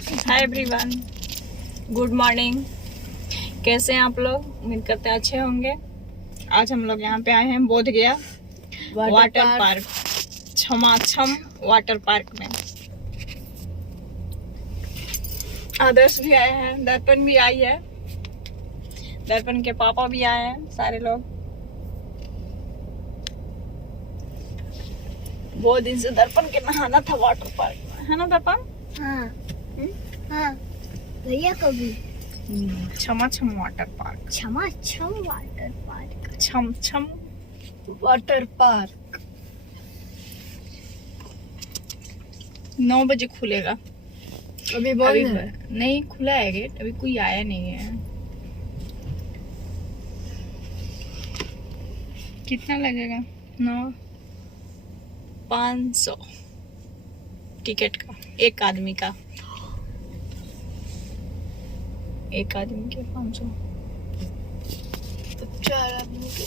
Hi everyone, good morning. कैसे हैं आप लोग? उम्मीद करते हैं अच्छे होंगे। आज हम लोग यहाँ पे आए हैं बोध गया वाटर पार्क, छमाछम वाटर पार्क में। आदर्श भी आए हैं, दर्पण भी आई है, दर्पण के पापा भी आए हैं, सारे लोग। बहुत दिन से दर्पण के नहाना था वाटर पार्क में, है ना दर्पण? हाँ हाँ भैया कभी छमाछम वाटर पार्क, छमाछम वाटर पार्क, छम छम वाटर पार्क 9 बजे खुलेगा। अभी अभी बंद है। नहीं खुला है गेट, अभी कोई आया नहीं है। कितना लगेगा? 500 टिकट का, एक आदमी का, एक आदमी के 500। 4 आदमी के